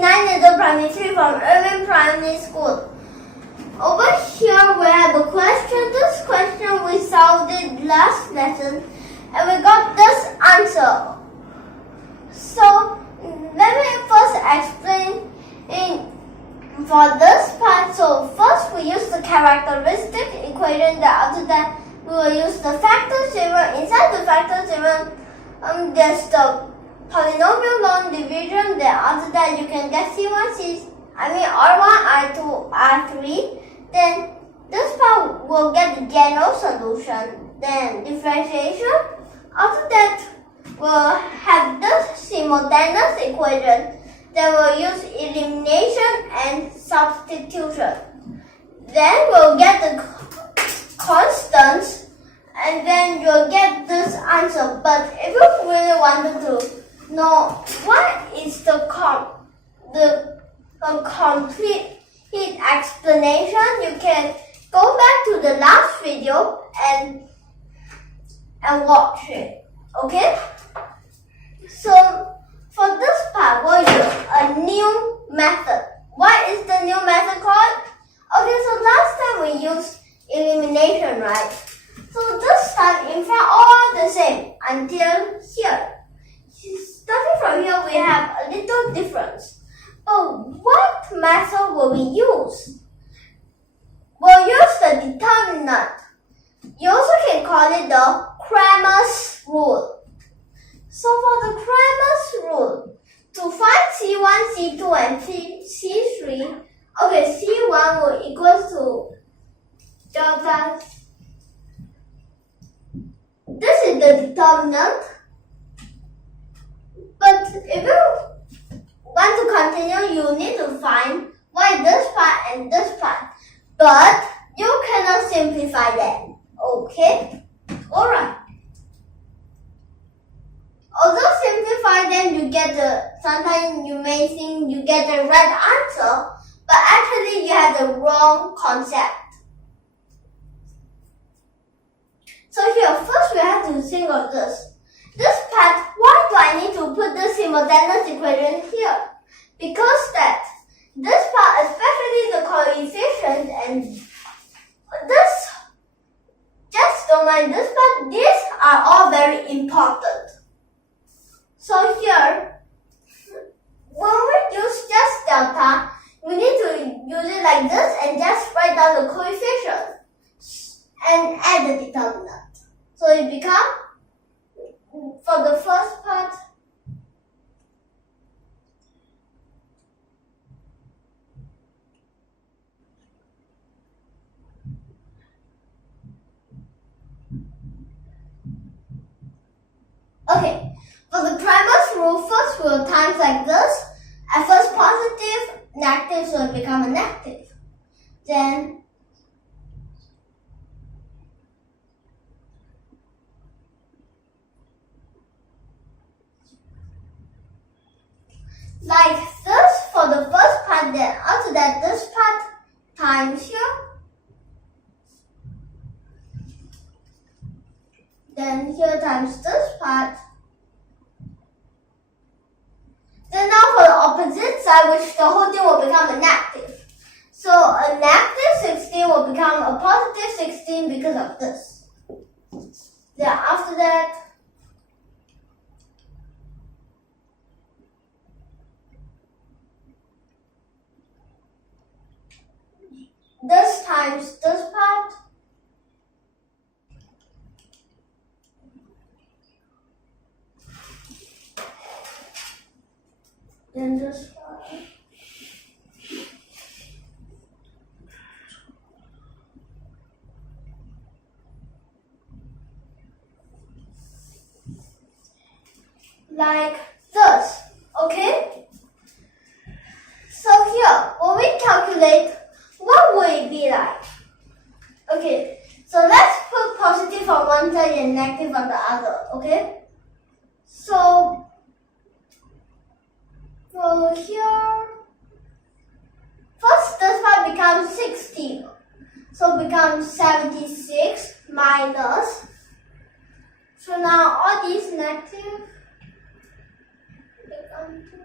29 years old, primary 3 from YUMIN Primary School. Over here we have a question. This question we solved it last lesson and we got this answer. So let me first explain for this part. So first we use the characteristic equation. After that we will use the factor theorem. Inside the factor theorem, there's the polynomial long division. Then after that you can get R1, R2, R3. Then this part will get the general solution. Then differentiation. After that we'll have this simultaneous equation. Then we'll use elimination and substitution. Then we'll get the constants and then you'll get this answer. But if you really wanted to know what is the complete explanation, you can go back to the last video and watch it. Okay? So for this part, we'll use a new method. What is the new method called? Okay, so last time we used elimination, right? So this time, in fact, all the same until here. Starting from here, we have a little difference. But what method will we use? We'll use the determinant. You also can call it the Cramer's rule. So for the Cramer's rule, to find C1, C2, and C3, okay, C1 will equal to delta. This is the determinant. But if you want to continue, you need to find what is this part and this part. But you cannot simplify them. Okay? Alright. Although simplify them, you get sometimes you may think you get the right answer, but actually you have the wrong concept. So here, first we have to think of this. This part, why do I need to put the simultaneous equation here? Because that this part, especially the coefficient and this, just don't mind this part, these are all very important. So here, when we use just delta, we need to use it like this and just write down the coefficient and add the determinant. So it becomes, for the first part, okay, for the Cramer's rule, first we will times like this. At first positive, negative, so it becomes a negative. Then like this for the first part, then after that this part times here. Then here times this part. Then now for the opposite side, which the whole thing will become a negative. So a negative 16 will become a positive 16 because of this. Then after that, this times this part. Then this part. Like this, okay? So here, when we calculate, what will it be like? Okay, so let's put positive on one side and negative on the other, okay? So here, first this part becomes 60. So becomes 76 minus. So now all these negative become 2.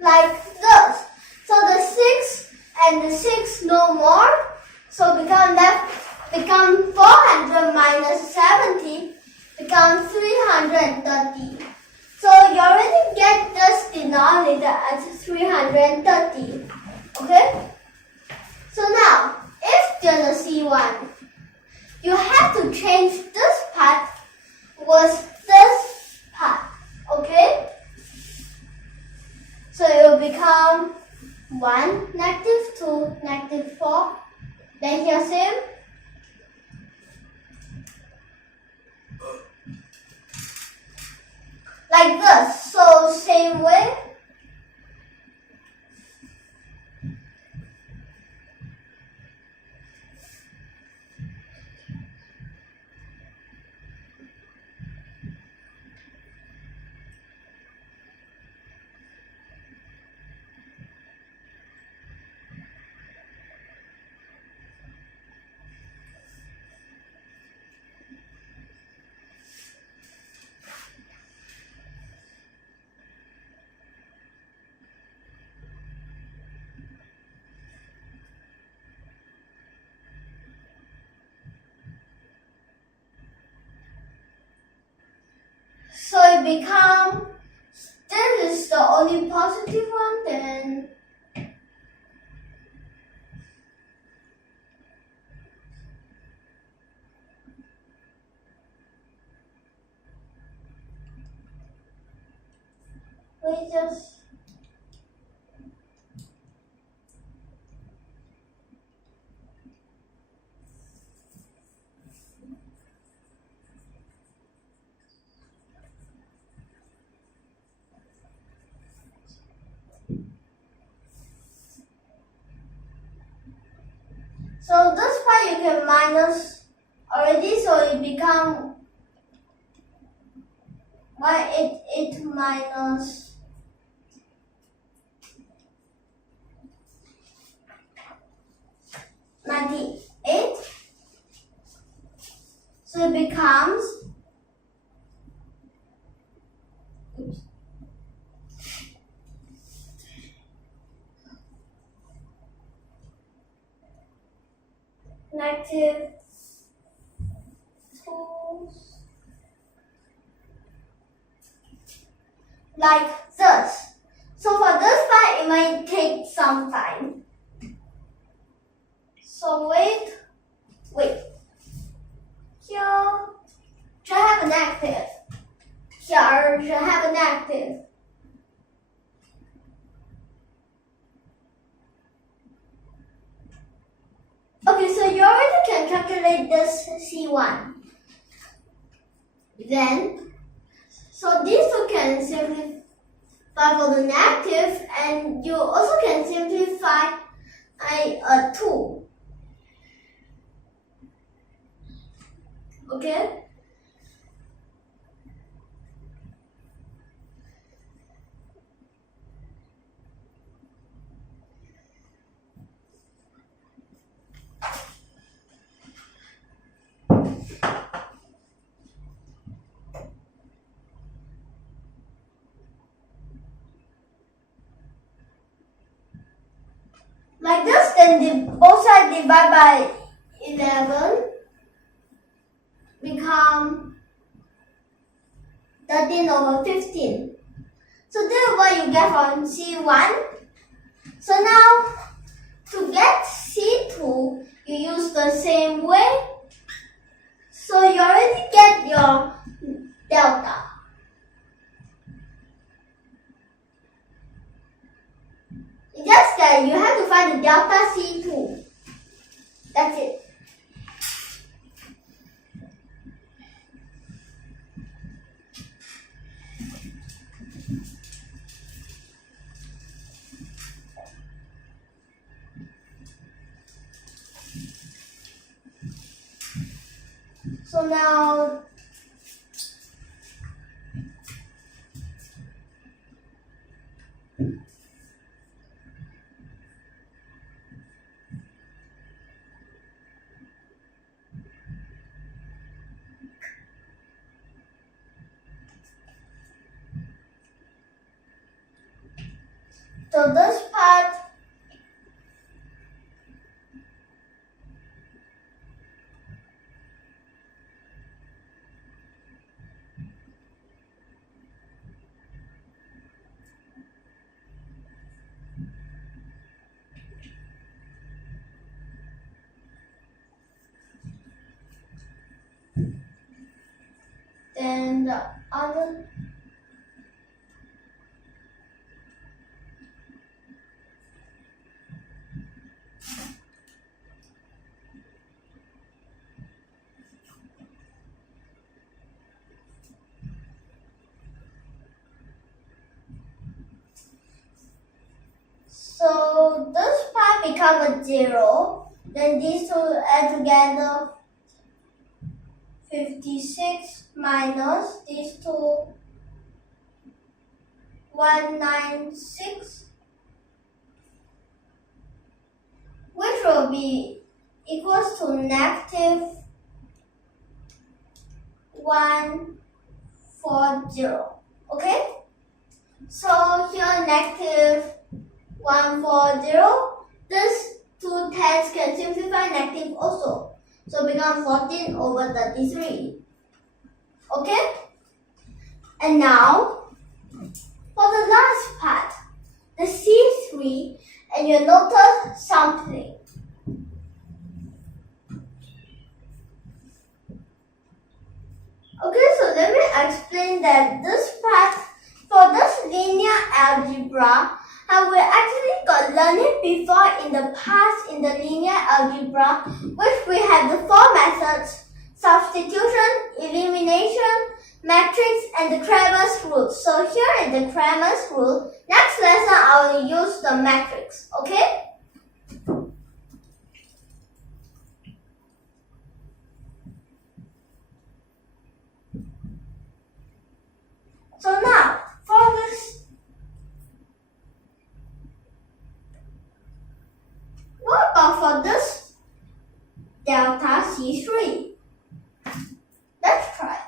like this. So the 6 and the 6 no more. So become 400 minus 70 becomes 330. So you already get this denominator as 330. Okay? So now, if there's a C1, you have to change this part with this part. Okay? So it will become 1, -2, -4. Then here same. Like this. So same way. So it becomes, this is the only positive one, then we just so this part you can minus already, so it become 188 minus 98. So it becomes -2. Like this. So for this part, it might take some time. So wait. Here should have a negative. Here should have a negative. Okay, so you already can calculate this C1. Then, so these two can simplify for the negative, and you also can simplify a 2. Okay? Like this, then both sides divide by 11, become 13/15. So this is what you get from C1. So now, to get C2, you use the same way. So you already get your delta. Just that you have to find the delta C2. That's it. So now So this part then the other so this part become a 0, then these two add together 56 minus these two 196, which will be equals to negative 140. Okay, so here negative 140. This 2 tens can simplify negative also. So become 14 over 33. Okay? And now, for the last part, the C3, and you notice something. Okay, so let me explain that this part, for this linear algebra, and we actually got learned it before in the past in the linear algebra, which we had the 4 methods: substitution, elimination, matrix, and the Cramer's rule. So here is the Cramer's rule. Next lesson I will use the matrix. Okay? So now for this, what about for this delta C3? Let's try.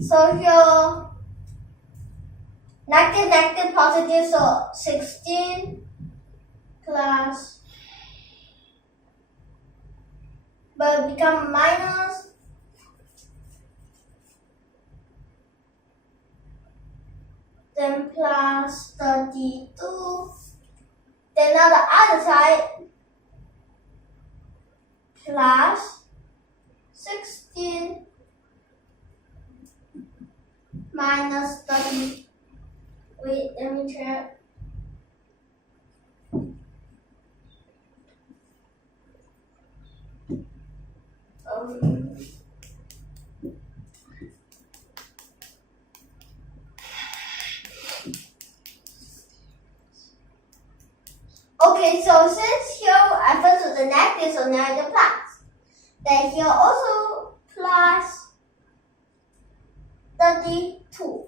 So here, negative, negative, positive, so 16 plus, but become minus, then plus 32, then on the other side, plus 16 minus 30. Wait, let me check. Okay, so since here at first was the negative, so now the plus. Then here also plus 32.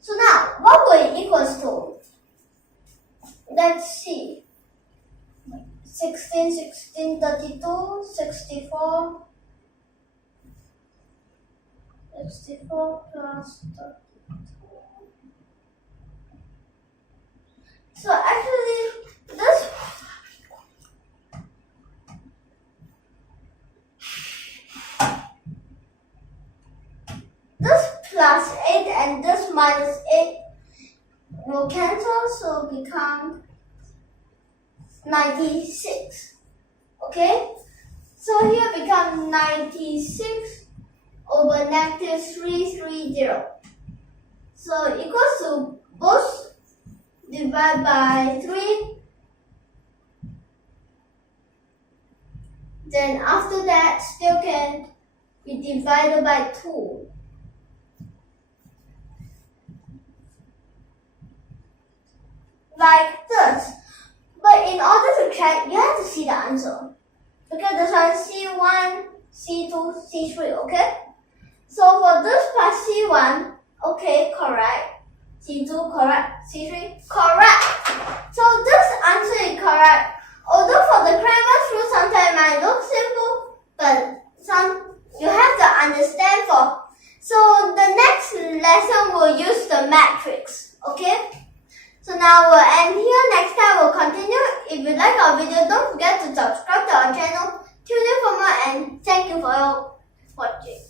So now, what will it equals to? Let's see. 16, 16, 32, 64. 64 plus 32. So actually, this plus 8 and this minus 8 will cancel, so become 96. Okay? So here become 96 over negative 330. So equals to both divide by 3. Then after that still can be divided by 2. Like this. But in order to check, you have to see the answer. Because this one C1, C2, C3, okay? So for this part C1, C1. Okay, correct. C2, correct. C3, correct. So this answer is correct. Although for the Kramer's rule sometimes it might look simple, but you have to understand for. So the next lesson will use the matrix. Okay? So now we'll end here. Next time we'll continue. If you like our video, don't forget to subscribe to our channel. Tune in for more and thank you for watching.